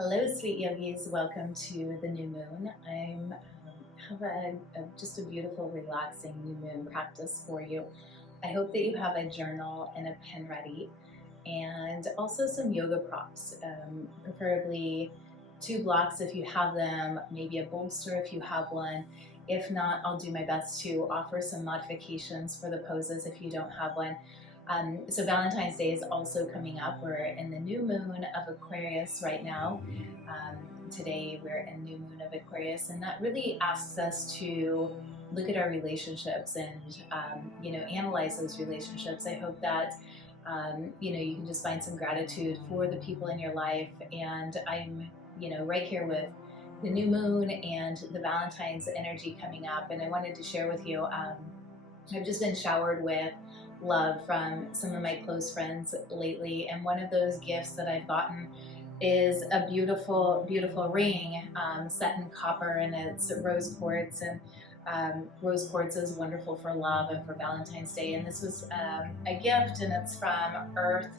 Hello, sweet yogis. Welcome to the new moon. I'm have just a beautiful, relaxing new moon practice for you. I hope that you have a journal and a pen ready, and also some yoga props, preferably 2 blocks if you have them, maybe a bolster if you have one. If not, I'll do my best to offer some modifications for the poses if you don't have one. So Valentine's Day is also coming up. We're in the new moon of Aquarius right now. Today we're in new moon of Aquarius, and that really asks us to look at our relationships and analyze those relationships. I hope that you can just find some gratitude for the people in your life. And I'm right here with the new moon and the Valentine's energy coming up, and I wanted to share with you. I've just been showered with love from some of my close friends lately, and one of those gifts that I've gotten is a beautiful, beautiful ring set in copper, and it's rose quartz. And rose quartz is wonderful for love and for Valentine's Day. And this was a gift, and it's from earth.order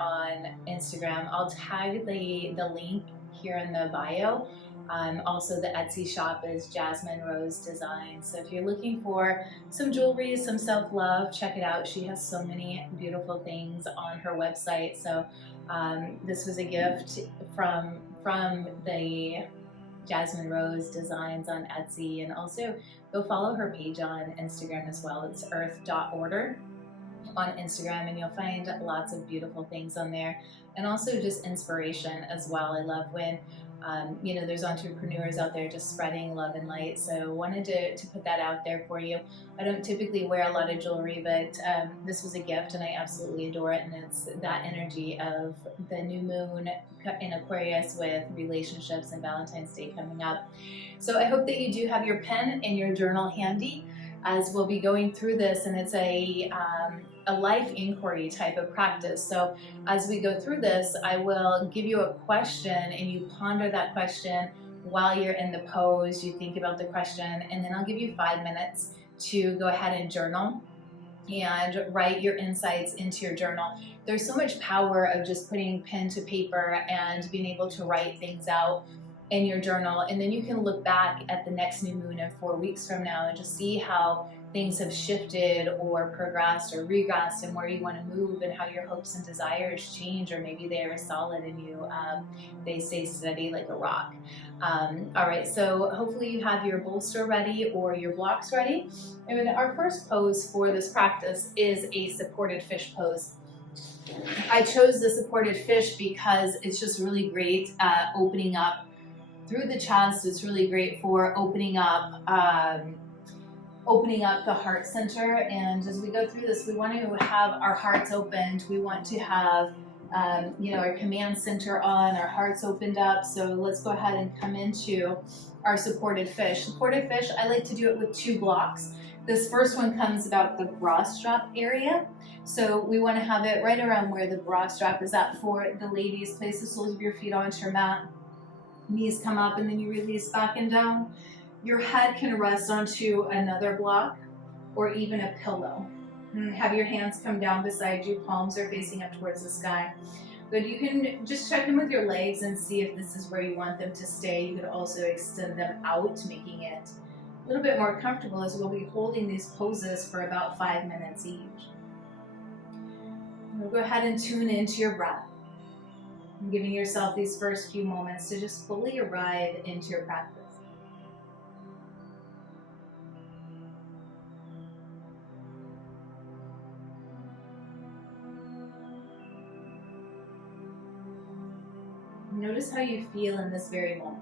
on Instagram. I'll tag the link here in the bio. Also, the Etsy shop is Jasmine Rose Design. So if you're looking for some jewelry, some self-love, check it out. She has so many beautiful things on her website. So this was a gift from the Jasmine Rose Designs on Etsy. And also go follow her page on Instagram as well. It's earth.order on Instagram, and you'll find lots of beautiful things on there, and also just inspiration as well. I love when there's entrepreneurs out there just spreading love and light. So wanted to put that out there for you. I don't typically wear a lot of jewelry, but this was a gift and I absolutely adore it. And it's that energy of the new moon in Aquarius with relationships and Valentine's Day coming up. So I hope that you do have your pen and your journal handy, as we'll be going through this, and it's a life inquiry type of practice. So as we go through this, I will give you a question, and you ponder that question while you're in the pose. You think about the question, and then I'll give you 5 minutes to go ahead and journal and write your insights into your journal. There's so much power of just putting pen to paper and being able to write things out in your journal, and then you can look back at the next new moon in 4 weeks from now and just see how things have shifted or progressed or regressed, and where you want to move, and how your hopes and desires change, or maybe they are solid and they stay steady like a rock. All right, so hopefully you have your bolster ready or your blocks ready. And our first pose for this practice is a supported fish pose. I chose the supported fish because it's just really great at opening up through the chest. It's really great for opening up the heart center. And as we go through this, we want to have our hearts opened. We want to have our command center on, our hearts opened up. So let's go ahead and come into our supported fish. Supported fish, I like to do it with 2 blocks. This first one comes about the bra strap area. So we want to have it right around where the bra strap is at for the ladies. Place the soles of your feet onto your mat. Knees come up, and then you release back and down. Your head can rest onto another block or even a pillow. Have your hands come down beside you, palms are facing up towards the sky. Good. You can just check in with your legs and see if this is where you want them to stay. You could also extend them out, making it a little bit more comfortable, as we'll be holding these poses for about 5 minutes each. We'll go ahead and tune into your breath, and giving yourself these first few moments to just fully arrive into your practice. Notice how you feel in this very moment.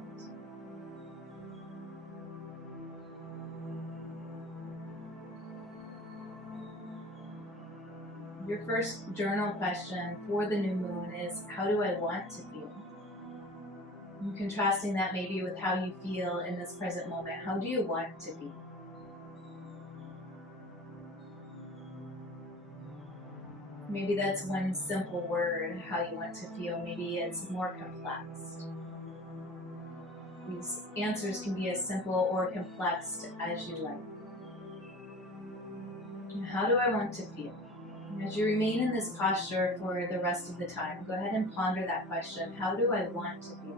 Your first journal question for the new moon is, how do I want to feel? And contrasting that maybe with how you feel in this present moment. How do you want to be? Maybe that's one simple word, how you want to feel. Maybe it's more complex. These answers can be as simple or complex as you like. And how do I want to feel? As you remain in this posture for the rest of the time, go ahead and ponder that question. How do I want to feel?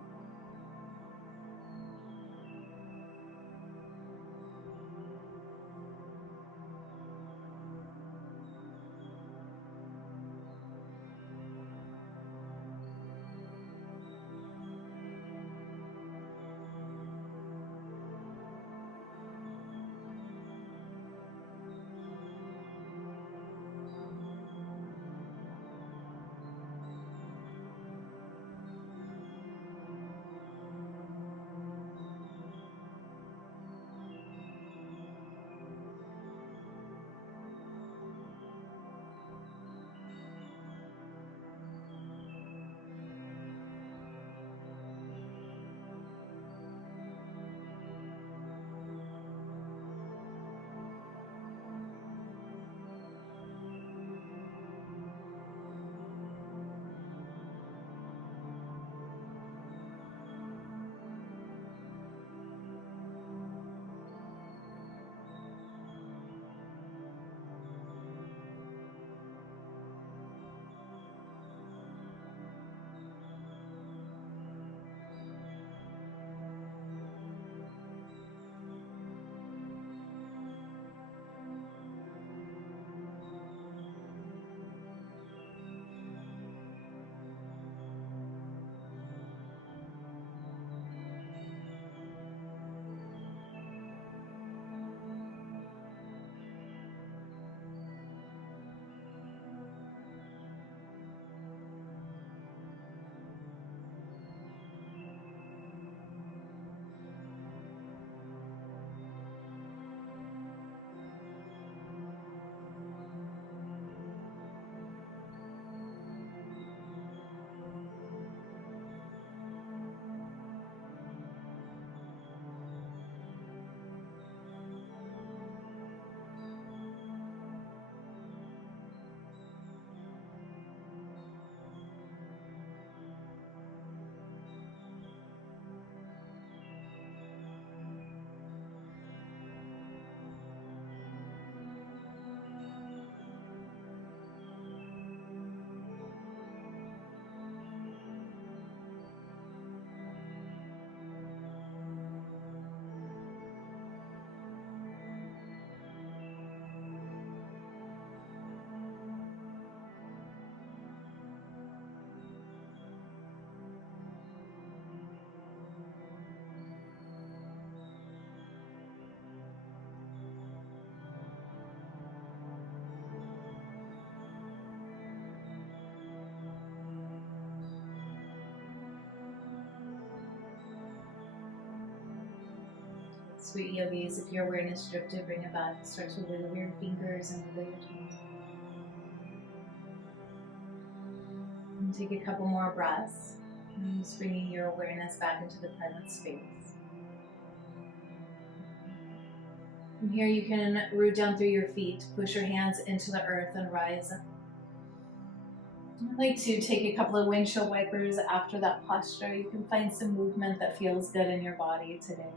Sweet yogis, if your awareness drifted, bring it back. Start to wiggle your fingers and wiggle your toes. And take a couple more breaths. And just bringing your awareness back into the present space. From here you can root down through your feet, push your hands into the earth and rise up. I'd like to take a couple of windshield wipers after that posture. You can find some movement that feels good in your body today.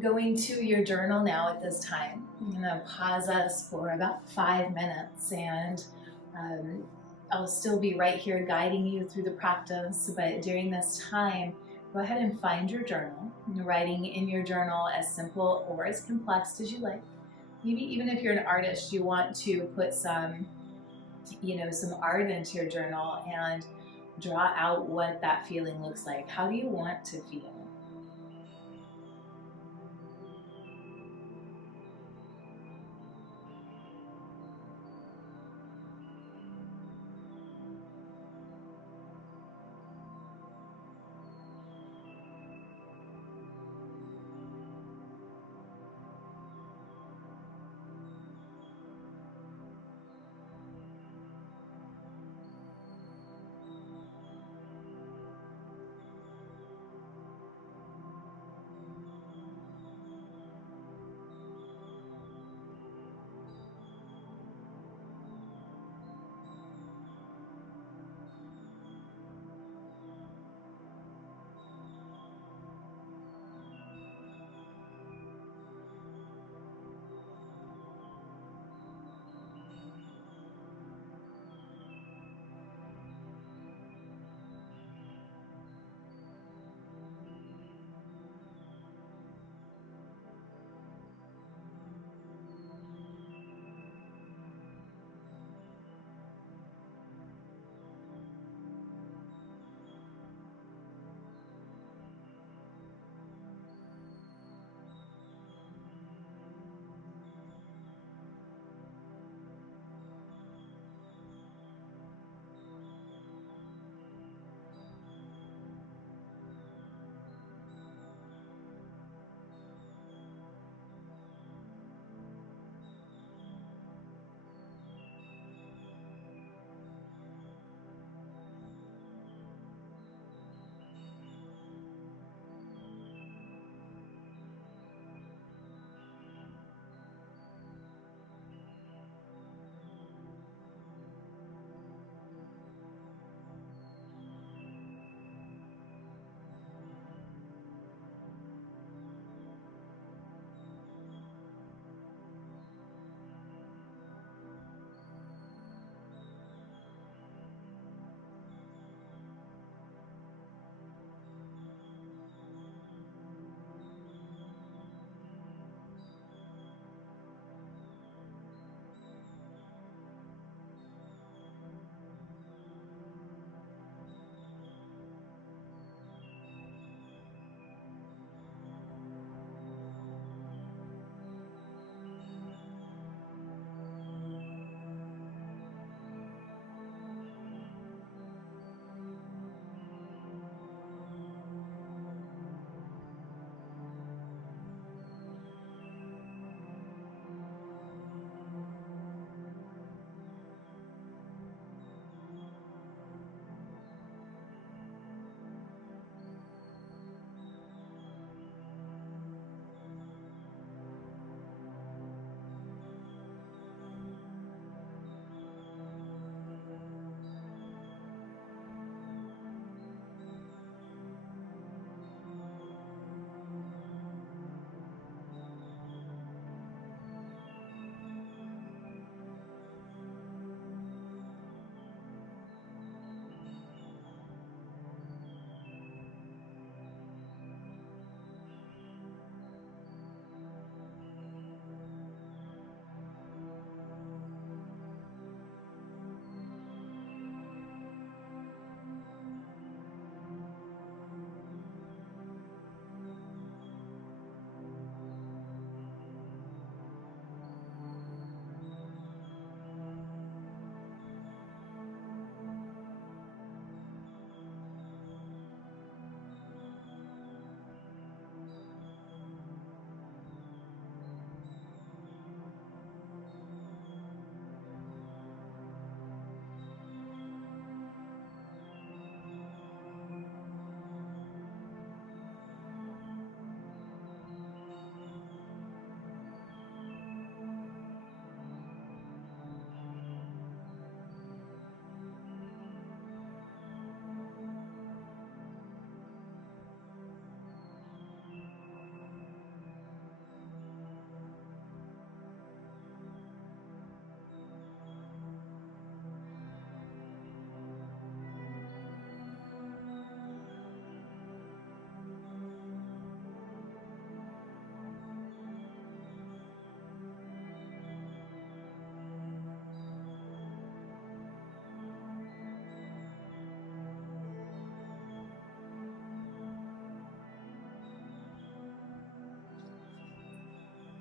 Going to your journal now at this time. I'm going to pause us for about 5 minutes, and I'll still be right here guiding you through the practice, but during this time, go ahead and find your journal. Writing in your journal as simple or as complex as you like. Maybe even if you're an artist, you want to put some art into your journal and draw out what that feeling looks like. How do you want to feel?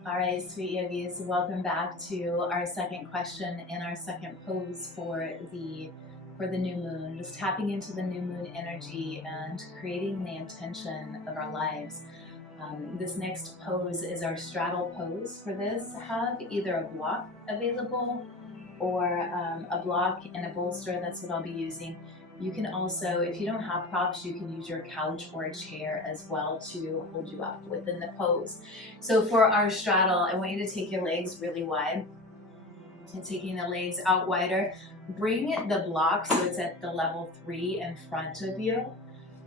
All right, sweet yogis, welcome back to our second question and our second pose for the new moon. Just tapping into the new moon energy and creating the intention of our lives. This next pose is our straddle pose. For this, have either a block available or a block and a bolster. That's what I'll be using. You can also, if you don't have props, you can use your couch or a chair as well to hold you up within the pose. So for our straddle, I want you to take your legs really wide and taking the legs out wider. Bring the block so it's at the level 3 in front of you.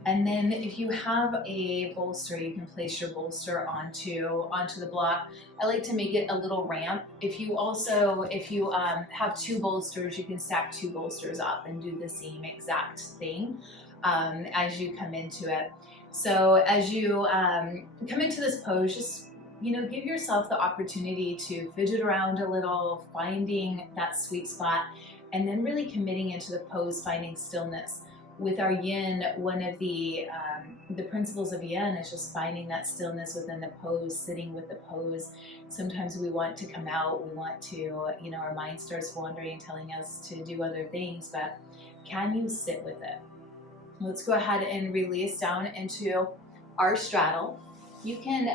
And then if you have a bolster, you can place your bolster onto the block. I like to make it a little ramp. If you have 2 bolsters, you can stack 2 bolsters up and do the same exact thing as you come into it. So as you come into this pose, just give yourself the opportunity to fidget around a little, finding that sweet spot, and then really committing into the pose, finding stillness. With our yin, one of the principles of yin is just finding that stillness within the pose, sitting with the pose. Sometimes we want to come out, we want to, our mind starts wandering, telling us to do other things, but can you sit with it? Let's go ahead and release down into our straddle. You can,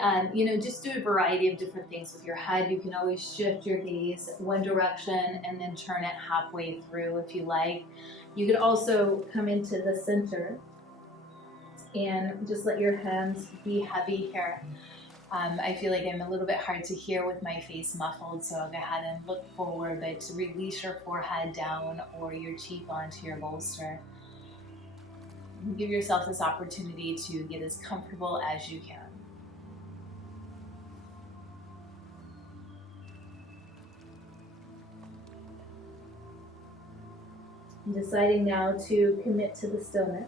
just do a variety of different things with your head. You can always shift your gaze one direction and then turn it halfway through if you like. You could also come into the center and just let your hands be heavy here. I feel like I'm a little bit hard to hear with my face muffled, so I'll go ahead and look forward, but to release your forehead down or your cheek onto your bolster. Give yourself this opportunity to get as comfortable as you can. Deciding now to commit to the stillness.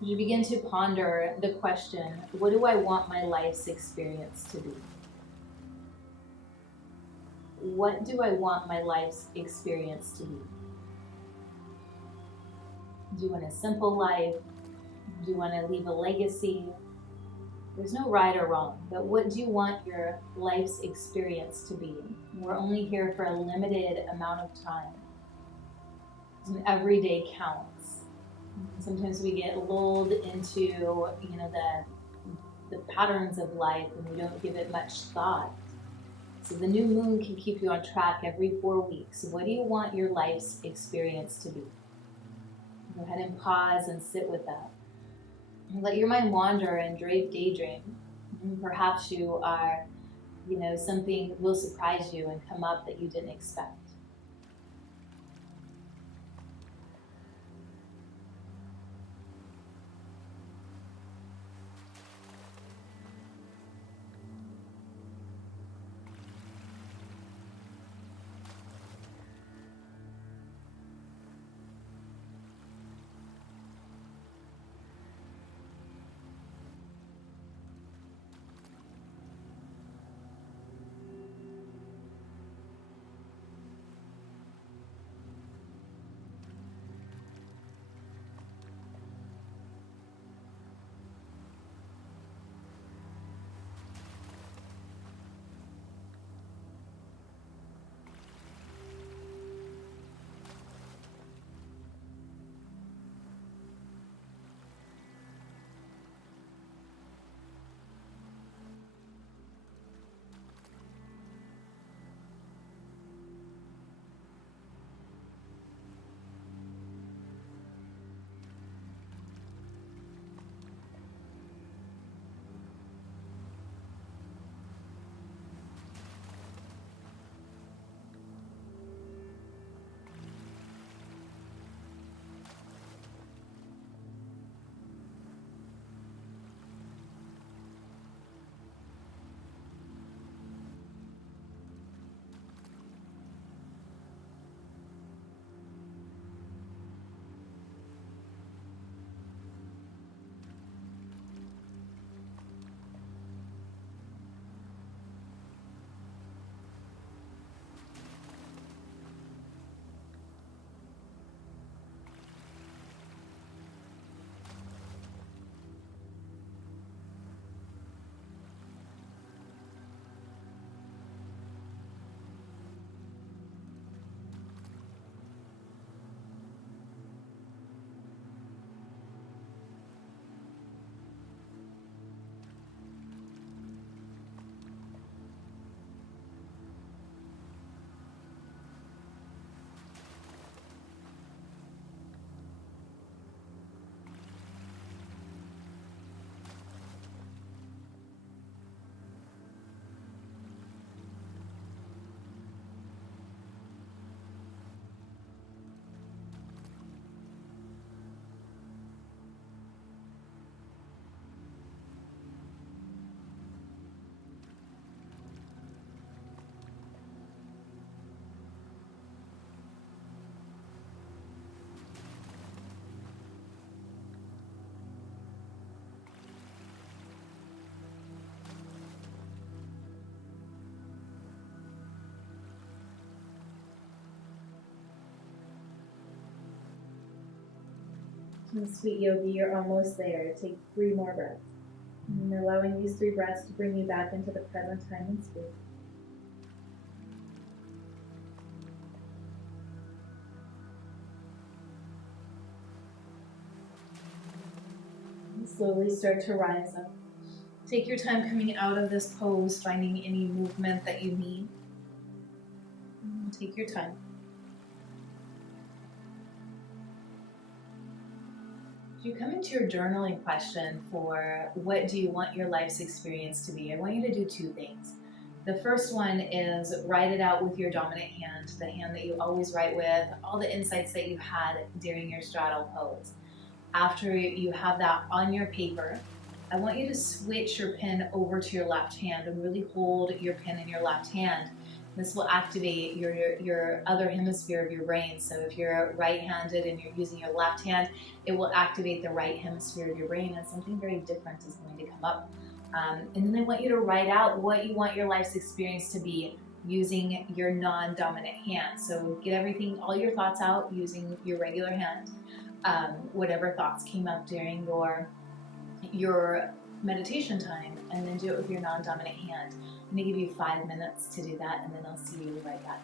You begin to ponder the question, what do I want my life's experience to be? What do I want my life's experience to be? Do you want a simple life? Do you want to leave a legacy? There's no right or wrong, but what do you want your life's experience to be? We're only here for a limited amount of time. And every day counts. Sometimes we get lulled into, the patterns of life and we don't give it much thought. So the new moon can keep you on track every 4 weeks. What do you want your life's experience to be? Go ahead and pause and sit with that. And let your mind wander and daydream. And perhaps you are, something will surprise you and come up that you didn't expect. And sweet yogi, you're almost there. Take 3 more breaths. And allowing these 3 breaths to bring you back into the present time and space. And slowly start to rise up. Take your time coming out of this pose, finding any movement that you need. And take your time. If you come into your journaling question for what do you want your life's experience to be, I want you to do 2 things. The first one is write it out with your dominant hand, the hand that you always write with, all the insights that you had during your straddle pose. After you have that on your paper, I want you to switch your pen over to your left hand and really hold your pen in your left hand. This will activate your other hemisphere of your brain. So if you're right-handed and you're using your left hand, it will activate the right hemisphere of your brain, and something very different is going to come up. And then I want you to write out what you want your life's experience to be using your non-dominant hand. So get everything, all your thoughts out using your regular hand. Whatever thoughts came up during your meditation time, and then do it with your non-dominant hand. I'm going to give you 5 minutes to do that, and then I'll see you right back.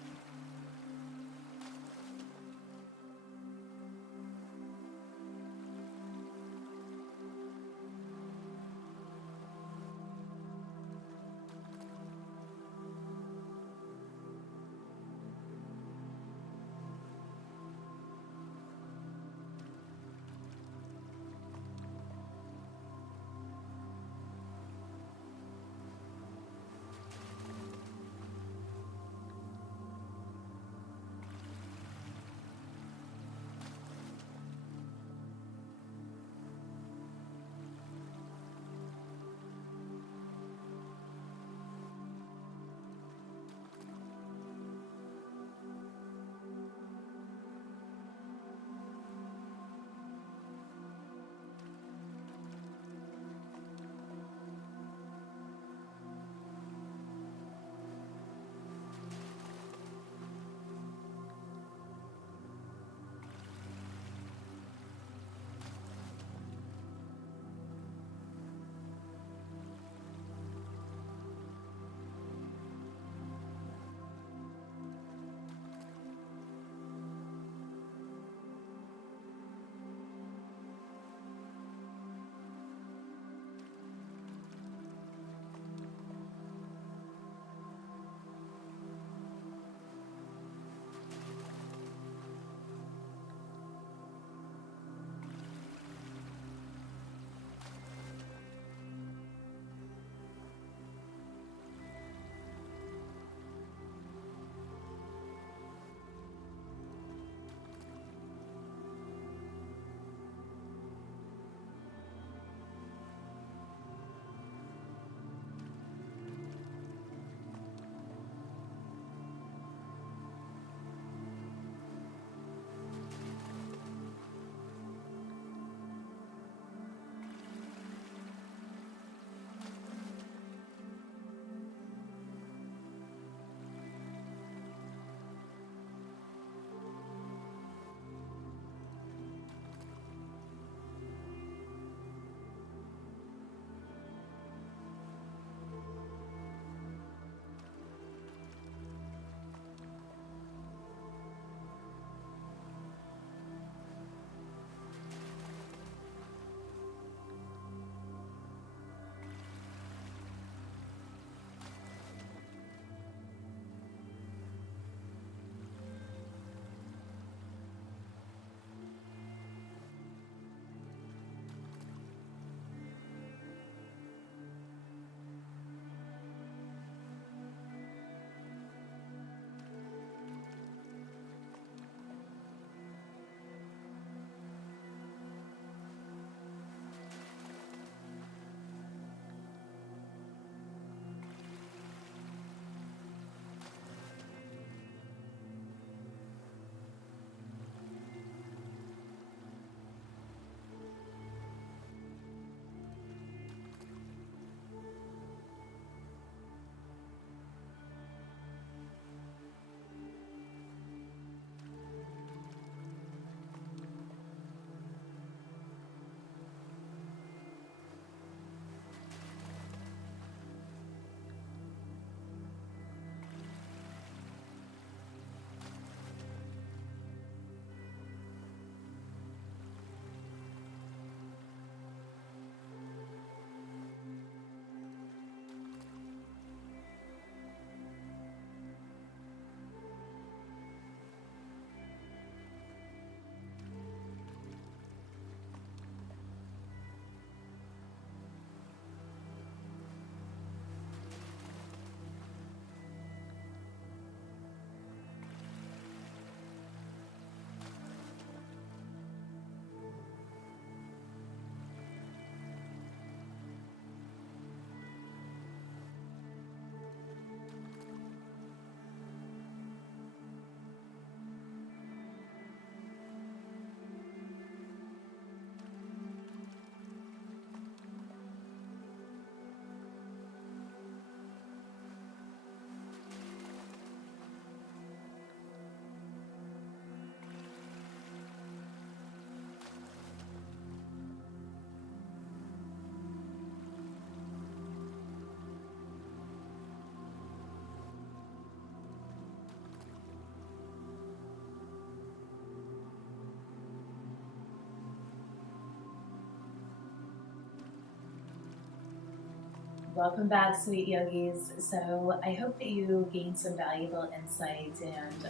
Welcome back, sweet yogis. So I hope that you gained some valuable insights and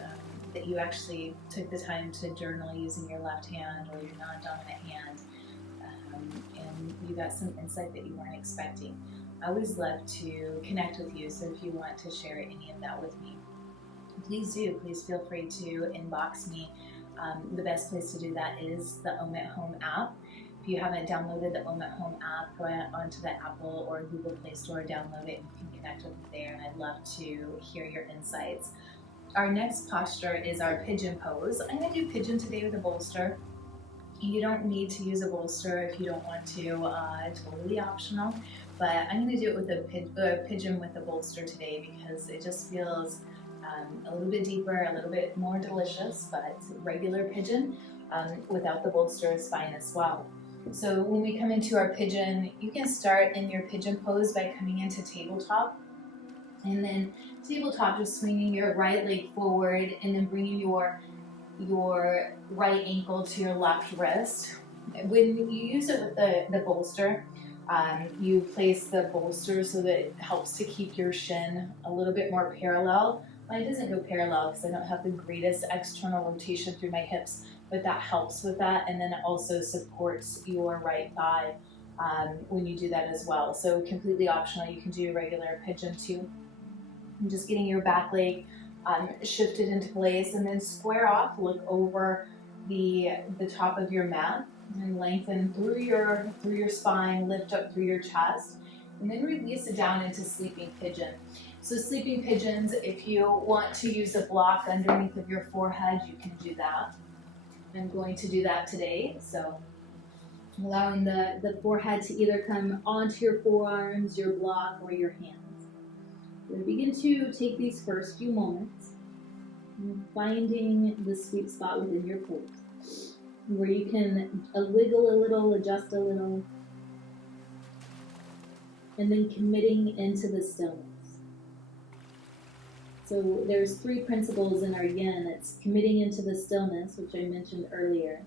that you actually took the time to journal using your left hand or your non-dominant hand, and you got some insight that you weren't expecting. I always love to connect with you, so if you want to share any of that with me, please do. Please feel free to inbox me. The best place to do that is the Ohm at Home app. If you haven't downloaded the Ohm at Home app, go onto the Apple or Google Play Store, download it, and you can connect with me there, and I'd love to hear your insights. Our next posture is our pigeon pose. I'm going to do pigeon today with a bolster. You don't need to use a bolster if you don't want to, totally optional, but I'm going to do it with a pigeon with a bolster today because it just feels a little bit deeper, a little bit more delicious, but regular pigeon without the bolster is fine as well. So when we come into our pigeon, you can start in your pigeon pose by coming into tabletop, and then tabletop, just swinging your right leg forward and then bringing your right ankle to your left wrist. When you use it with the bolster, you place the bolster so that it helps to keep your shin a little bit more parallel. Mine doesn't go parallel because I don't have the greatest external rotation through my hips, but that helps with that, and then it also supports your right thigh when you do that as well. So completely optional. You can do a regular pigeon too. I'm just getting your back leg shifted into place, and then square off, look over the top of your mat, and lengthen through your spine, lift up through your chest, and then release it down into sleeping pigeon. So sleeping pigeons, if you want to use a block underneath of your forehead, you can do that. I'm going to do that today, so allowing the forehead to either come onto your forearms, your block, or your hands. We're going to begin to take these first few moments, finding the sweet spot within your pose, where you can wiggle a little, adjust a little, and then committing into the stillness. So there's 3 principles in our yin. It's committing into the stillness, which I mentioned earlier,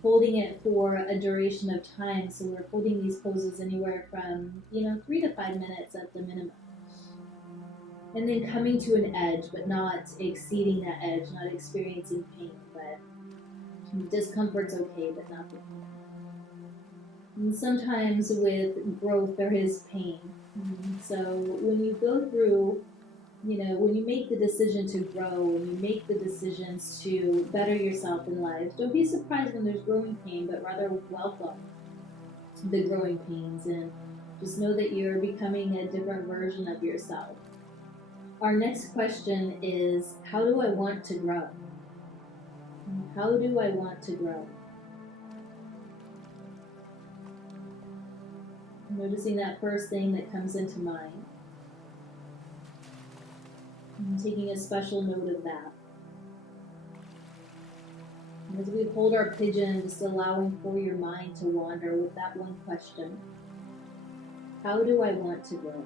holding it for a duration of time. So we're holding these poses anywhere from 3 to 5 minutes at the minimum. And then coming to an edge, but not exceeding that edge, not experiencing pain, but discomfort's okay, but not the pain. And sometimes with growth, there is pain. So when you go through, when you make the decision to grow, when you make the decisions to better yourself in life, don't be surprised when there's growing pain, but rather welcome the growing pains, and just know that you're becoming a different version of yourself. Our next question is, how do I want to grow? How do I want to grow? Noticing that first thing that comes into mind. And taking a special note of that. And as we hold our pigeon, just allowing for your mind to wander with that one question. How do I want to grow?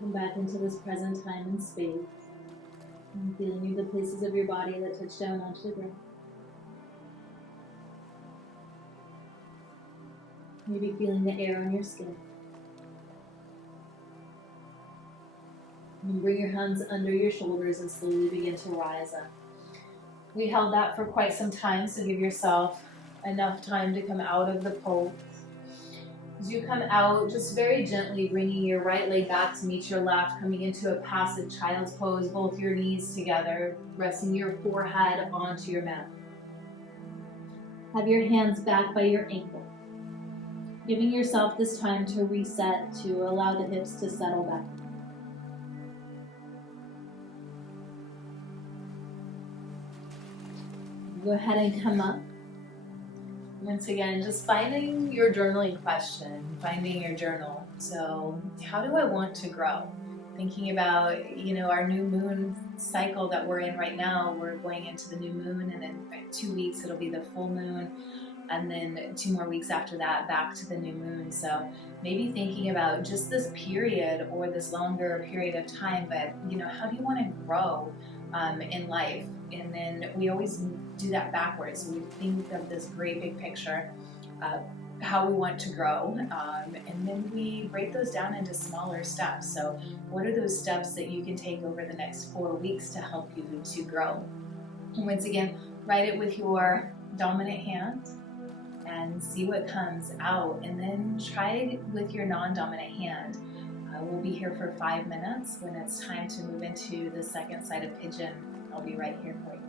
Come back into this present time and space. And feeling the places of your body that touch down onto the ground. Maybe feeling the air on your skin. And bring your hands under your shoulders and slowly begin to rise up. We held that for quite some time, so give yourself enough time to come out of the pose. As you come out, just very gently bringing your right leg back to meet your left, coming into a passive child's pose, both your knees together, resting your forehead onto your mat. Have your hands back by your ankle. Giving yourself this time to reset, to allow the hips to settle back. Go ahead and come up. Once again, just finding your journaling question, finding your journal. So, how do I want to grow? Thinking about, our new moon cycle that we're in right now. We're going into the new moon, and in 2 weeks it'll be the full moon, and then 2 more weeks after that back to the new moon. So maybe thinking about just this period or this longer period of time, but how do you want to grow in life? And then we always do that backwards. So we think of this great big picture of how we want to grow, and then we break those down into smaller steps. So what are those steps that you can take over the next 4 weeks to help you to grow? And once again, write it with your dominant hand and see what comes out, and then try it with your non-dominant hand. We'll be here for 5 minutes. When it's time to move into the second side of pigeon, I'll be right here for you.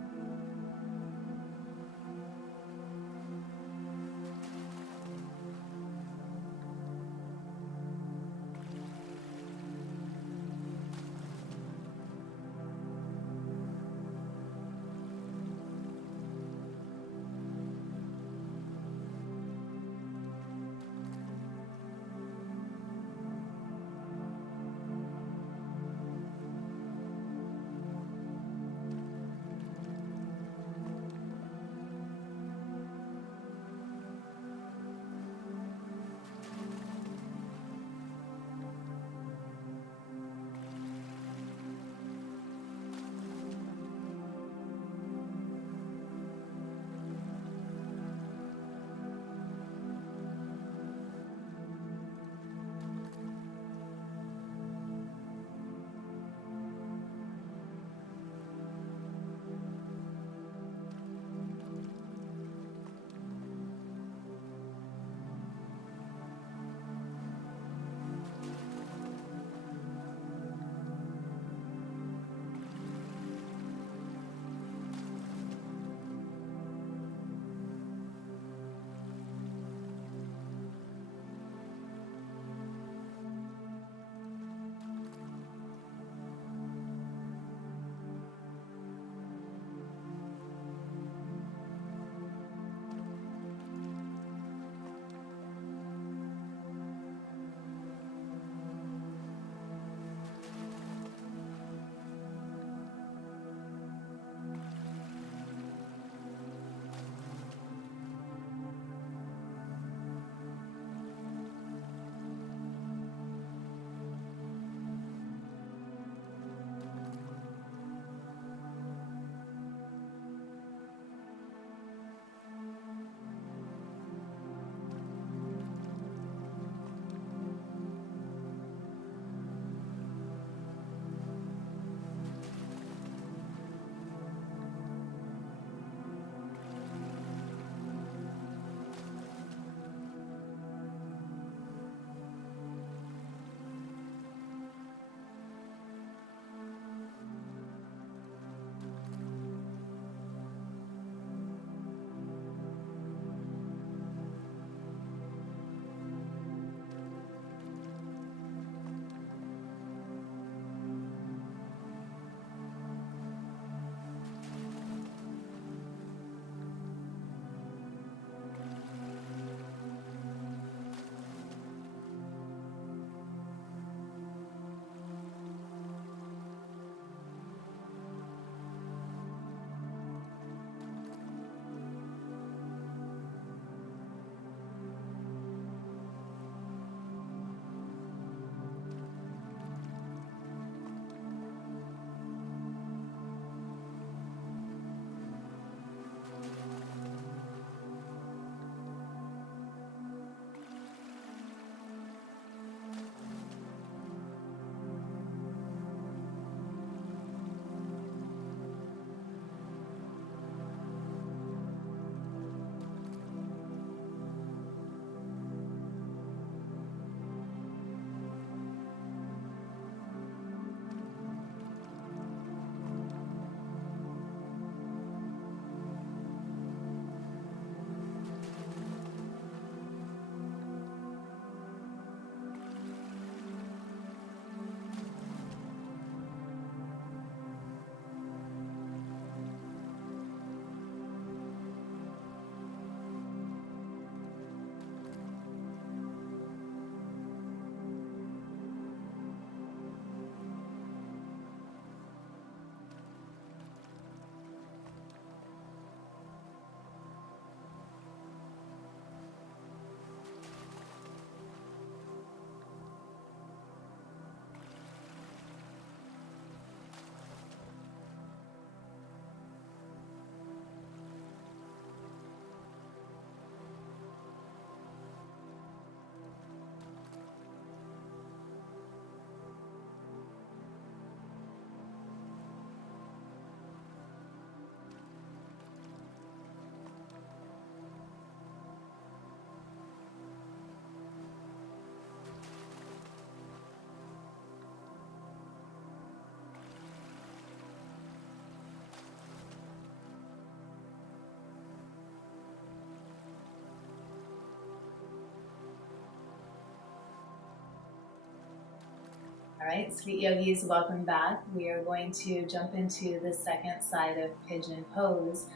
Alright, sweet yogis, welcome back. We are going to jump into the second side of pigeon pose.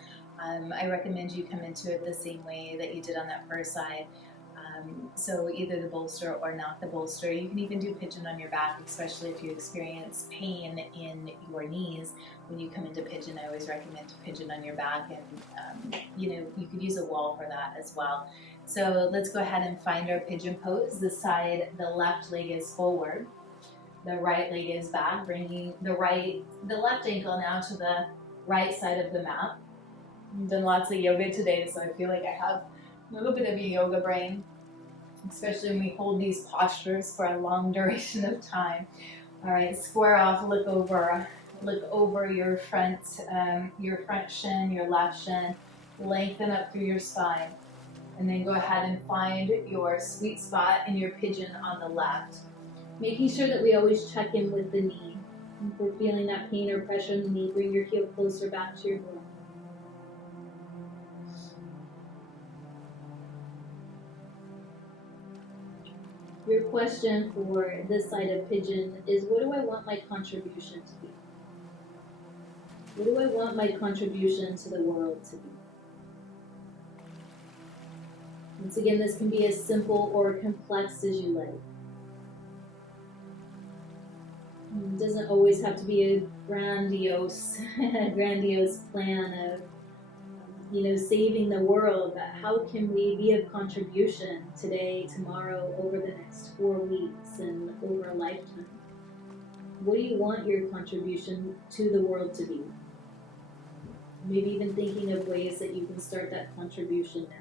I recommend you come into it the same way that you did on that first side. So either the bolster or not the bolster. You can even do pigeon on your back, especially if you experience pain in your knees. When you come into pigeon, I always recommend pigeon on your back, and you could use a wall for that as well. So let's go ahead and find our pigeon pose. The left leg is forward. The right leg is back, bringing the left ankle now to the right side of the mat. I've done lots of yoga today, so I feel like I have a little bit of a yoga brain, especially when we hold these postures for a long duration of time. All right, square off, look over your front shin, your left shin, lengthen up through your spine, and then go ahead and find your sweet spot in your pigeon on the left. Making sure that we always check in with the knee. If we're feeling that pain or pressure in the knee, bring your heel closer back to your body. Your question for this side of pigeon is, what do I want my contribution to be? What do I want my contribution to the world to be? Once again, this can be as simple or complex as you like. It doesn't always have to be a grandiose plan of, saving the world, but how can we be of contribution today, tomorrow, over the next 4 weeks, and over a lifetime? What do you want your contribution to the world to be? Maybe even thinking of ways that you can start that contribution now.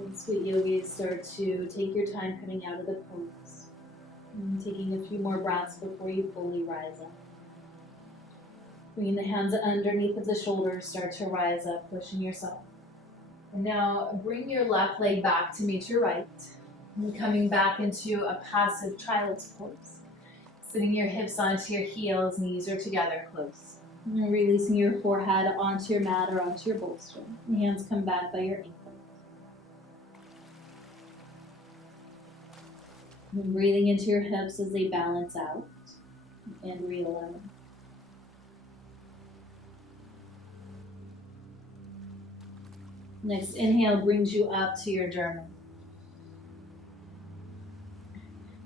And sweet yogis, start to take your time coming out of the pose. And taking a few more breaths before you fully rise up. Bringing the hands underneath of the shoulders, start to rise up, pushing yourself. And now bring your left leg back to meet your right. And coming back into a passive child's pose. Sitting your hips onto your heels, knees are together close. And releasing your forehead onto your mat or onto your bolster. Your hands come back by your ankle. And breathing into your hips as they balance out and realign. Next inhale brings you up to your journal.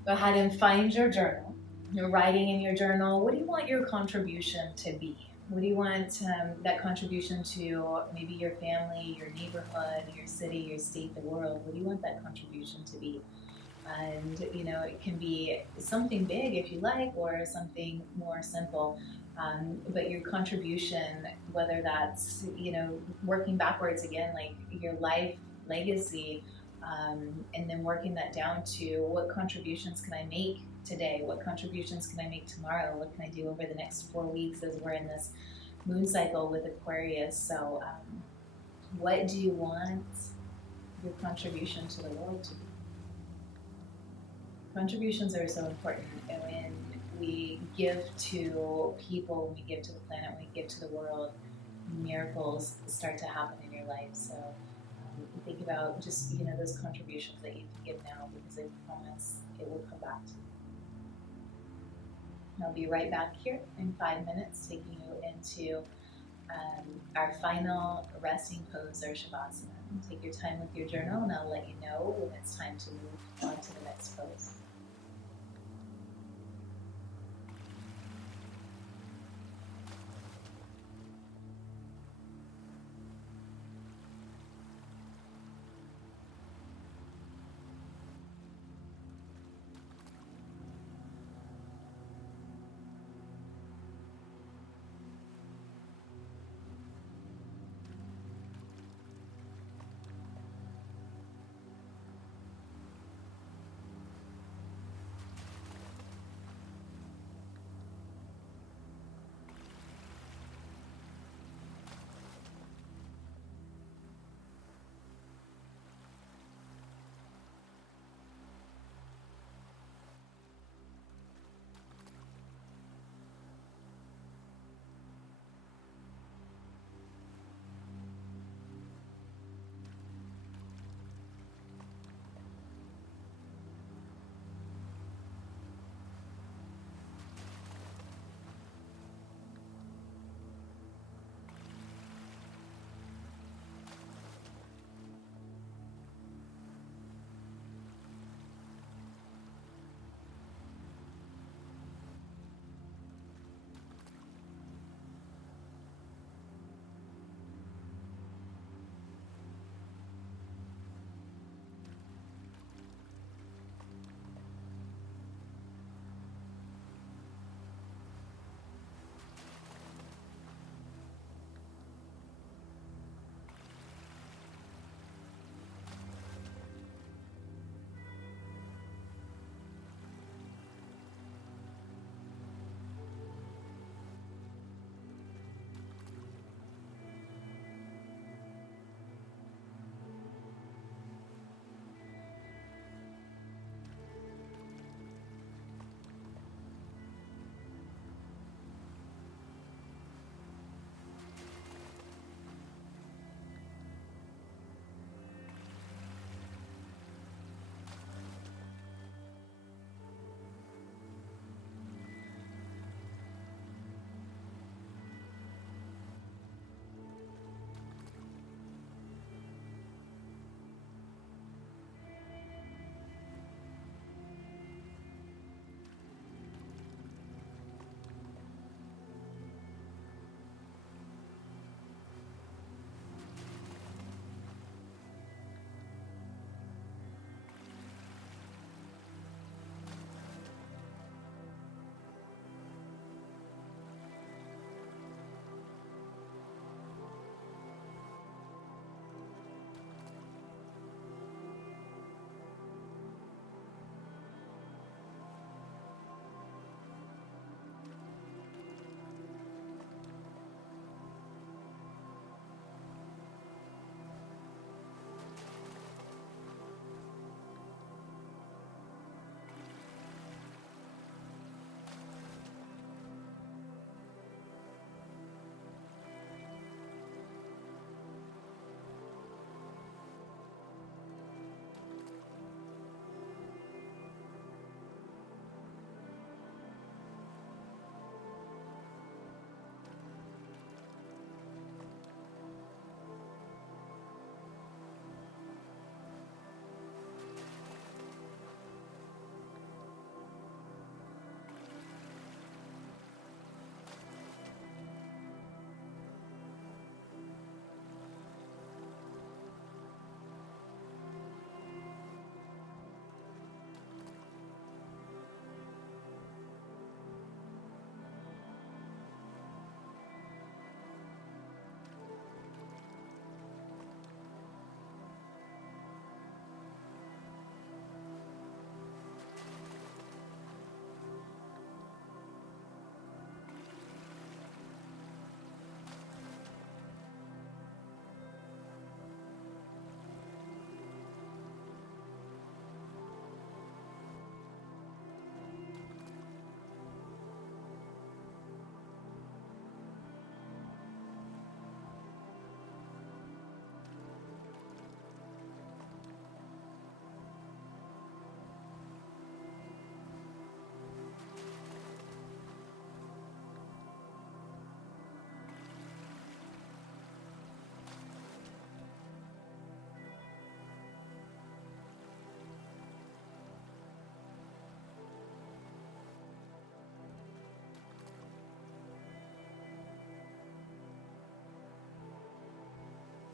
Go ahead and find your journal. You're writing in your journal, what do you want your contribution to be? What do you want that contribution to maybe your family, your neighborhood, your city, your state, the world? What do you want that contribution to be? And it can be something big if you like, or something more simple. But your contribution, whether that's working backwards again, like your life legacy, and then working that down to what contributions can I make today? What contributions can I make tomorrow? What can I do over the next 4 weeks as we're in this moon cycle with Aquarius? So what do you want your contribution to the world to be? Contributions are so important, and when we give to people, when we give to the planet, when we give to the world, miracles start to happen in your life. So think about just those contributions that you can give now, because I promise it will come back to you. I'll be right back here in 5 minutes, taking you into our final resting pose, or Shavasana. Take your time with your journal, and I'll let you know when it's time to move on to the next pose.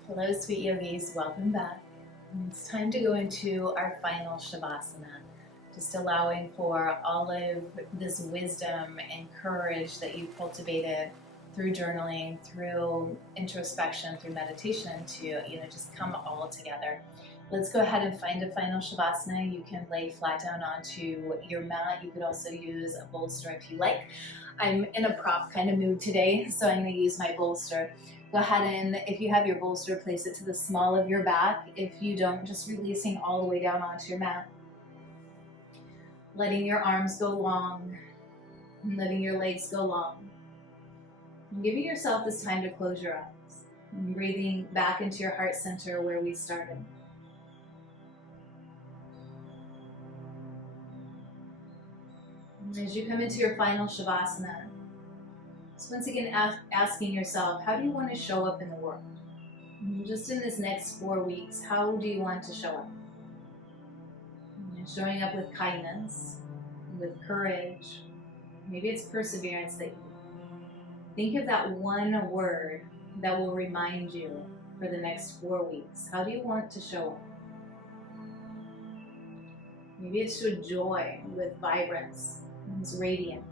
Hello, sweet yogis, welcome back. It's time to go into our final Shavasana, just allowing for all of this wisdom and courage that you cultivated through journaling, through introspection, through meditation to, just come all together. Let's go ahead and find a final Shavasana. You can lay flat down onto your mat. You could also use a bolster if you like. I'm in a prop kind of mood today, so I'm going to use my bolster. Go ahead and, if you have your bolster, place it to the small of your back. If you don't, just releasing all the way down onto your mat. Letting your arms go long, and letting your legs go long. And giving yourself this time to close your eyes. And breathing back into your heart center where we started. And as you come into your final Shavasana, just once again asking yourself, how do you want to show up in the world? And just in this next 4 weeks, how do you want to show up? And showing up with kindness, with courage. Maybe it's perseverance that you need. Think of that one word that will remind you for the next 4 weeks. How do you want to show up? Maybe it's show joy with vibrance. It's radiant.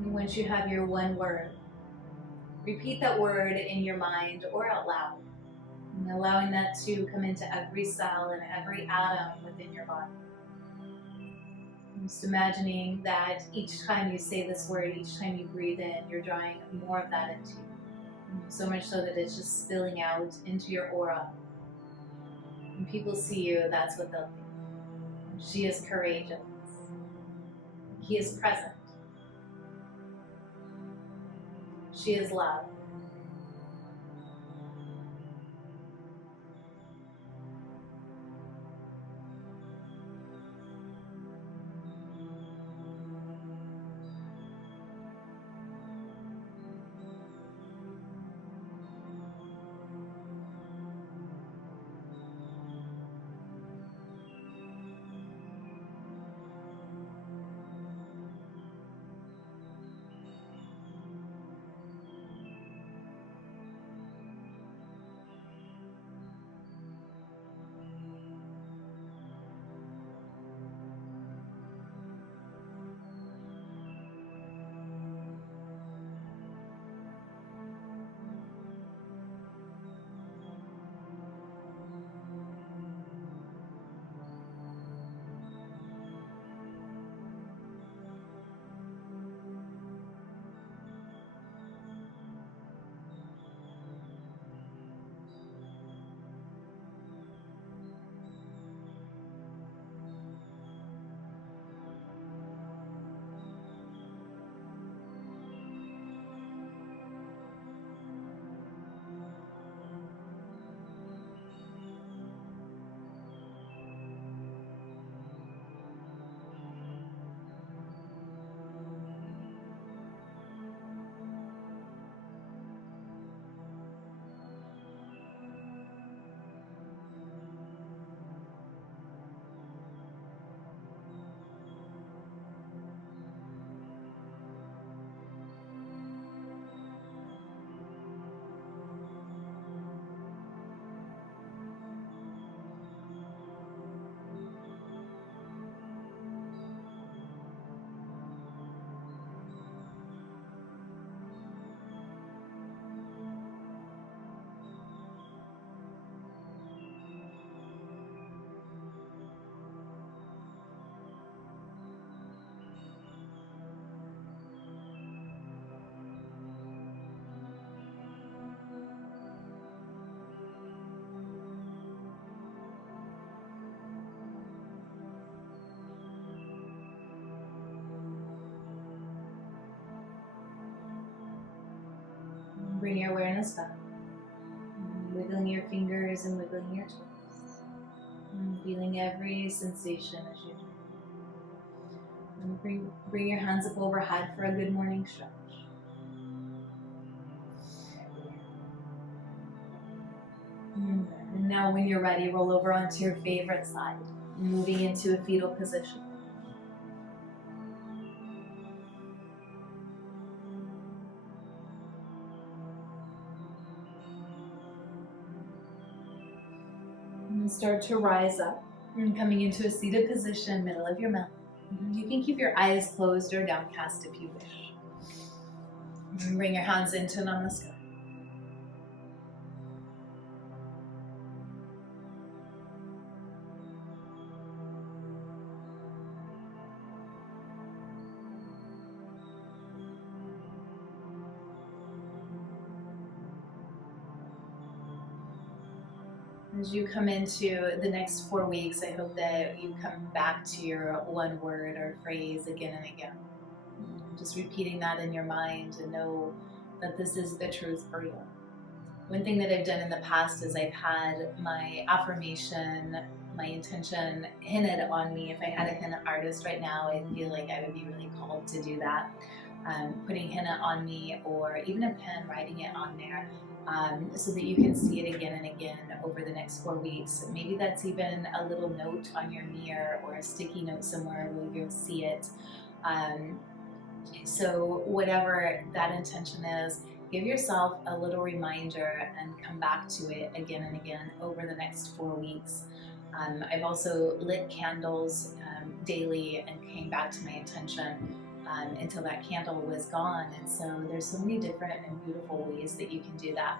And once you have your one word, repeat that word in your mind or out loud, and allowing that to come into every cell and every atom within your body. Just imagining that each time you say this word, each time you breathe in, you're drawing more of that into you. So much so that it's just spilling out into your aura. When people see you, that's what they'll think. She is courageous. He is present. She is love. Bring your awareness back. Wiggling your fingers and wiggling your toes. And feeling every sensation as you do. And bring your hands up overhead for a good morning stretch. And now when you're ready, roll over onto your favorite side, moving into a fetal position. And start to rise up and coming into a seated position, middle of your mat. You can keep your eyes closed or downcast if you wish. And bring your hands into Namaskar. As you come into the next 4 weeks, I hope that you come back to your one word or phrase again and again. Just repeating that in your mind and know that this is the truth for you. One thing that I've done in the past is I've had my affirmation, my intention hinted on me. If I had a henna artist right now, I feel like I would be really called to do that. Putting henna on me, or even a pen, writing it on there, so that you can see it again and again over the next 4 weeks. Maybe that's even a little note on your mirror or a sticky note somewhere where you'll see it. So whatever that intention is, give yourself a little reminder and come back to it again and again over the next 4 weeks. I've also lit candles daily and came back to my intention until that candle was gone. And so there's so many different and beautiful ways that you can do that.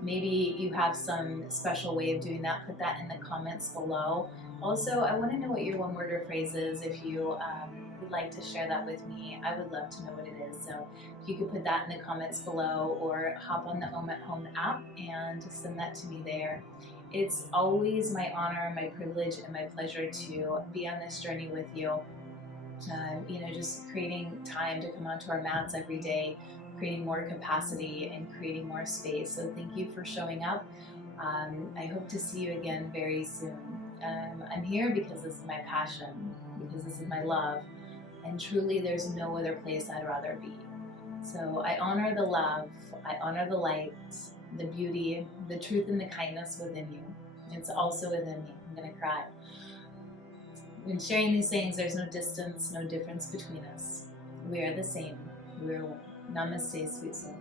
Maybe you have some special way of doing that, put that in the comments below. Also, I want to know what your one word or phrase is. If you would like to share that with me, I would love to know what it is. So if you could put that in the comments below, or hop on the Om at Home app and send that to me there. It's always my honor, my privilege, and my pleasure to be on this journey with you. Just creating time to come onto our mats every day, creating more capacity and creating more space. So thank you for showing up. I hope to see you again very soon. I'm here because this is my passion, because this is my love, and truly there's no other place I'd rather be. So I honor the love, I honor the light, the beauty, the truth, and the kindness within you. It's also within me. I'm gonna cry. When sharing these things, there's no distance, no difference between us. We are the same. We are one. Namaste, sweet soul.